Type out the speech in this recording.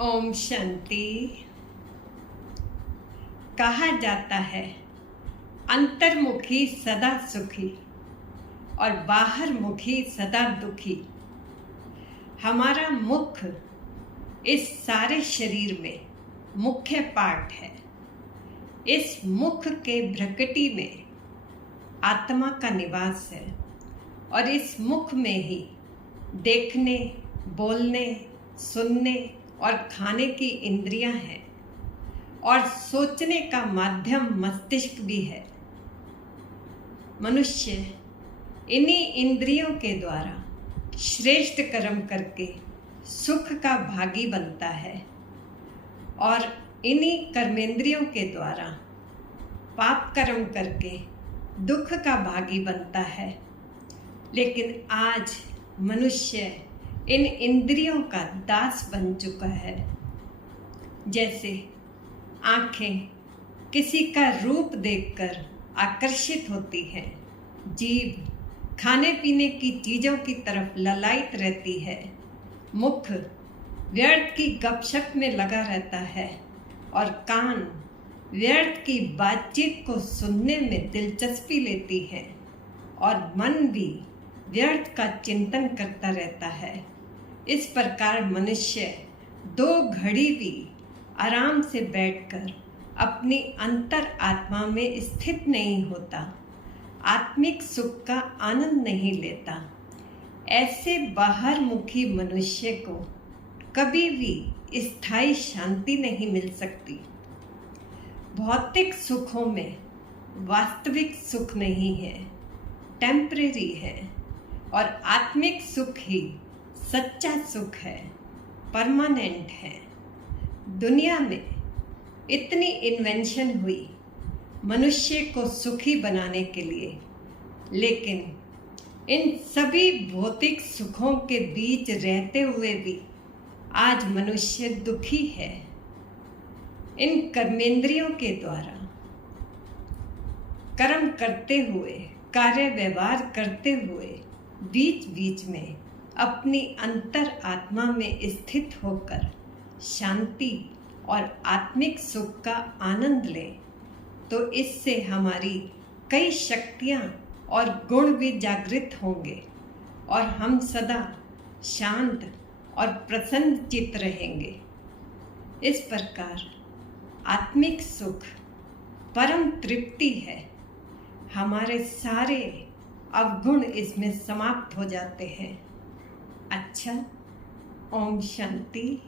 ओम शांति। कहा जाता है अंतर्मुखी सदा सुखी और बाहरमुखी सदा दुखी। हमारा मुख इस सारे शरीर में मुख्य पार्ट है। इस मुख के भ्रकटी में आत्मा का निवास है और इस मुख में ही देखने, बोलने, सुनने और खाने की इंद्रियां हैं और सोचने का माध्यम मस्तिष्क भी है। मनुष्य इन्हीं इंद्रियों के द्वारा श्रेष्ठ कर्म करके सुख का भागी बनता है और इन्हीं कर्मेंद्रियों के द्वारा पाप कर्म करके दुख का भागी बनता है। लेकिन आज मनुष्य इन इंद्रियों का दास बन चुका है। जैसे आंखें किसी का रूप देखकर आकर्षित होती हैं, जीभ खाने पीने की चीज़ों की तरफ ललायित रहती है, मुख व्यर्थ की गपशप में लगा रहता है और कान व्यर्थ की बातचीत को सुनने में दिलचस्पी लेती है और मन भी व्यर्थ का चिंतन करता रहता है। इस प्रकार मनुष्य 2 घड़ी भी आराम से बैठकर अपनी अंतर आत्मा में स्थित नहीं होता, आत्मिक सुख का आनंद नहीं लेता। ऐसे बाहरमुखी मनुष्य को कभी भी स्थायी शांति नहीं मिल सकती। भौतिक सुखों में वास्तविक सुख नहीं है, टेम्परेरी है, और आत्मिक सुख ही सच्चा सुख है, परमानेंट है। दुनिया में इतनी इन्वेंशन हुई मनुष्य को सुखी बनाने के लिए, लेकिन इन सभी भौतिक सुखों के बीच रहते हुए भी आज मनुष्य दुखी है। इन कर्मेंद्रियों के द्वारा कर्म करते हुए, कार्य व्यवहार करते हुए बीच बीच में अपनी अंतर आत्मा में स्थित होकर शांति और आत्मिक सुख का आनंद लें, तो इससे हमारी कई शक्तियाँ और गुण भी जागृत होंगे और हम सदा शांत और प्रसन्न चित्त रहेंगे। इस प्रकार आत्मिक सुख परम तृप्ति है। हमारे सारे अवगुण इसमें समाप्त हो जाते हैं। अच्छा, ओम शांति।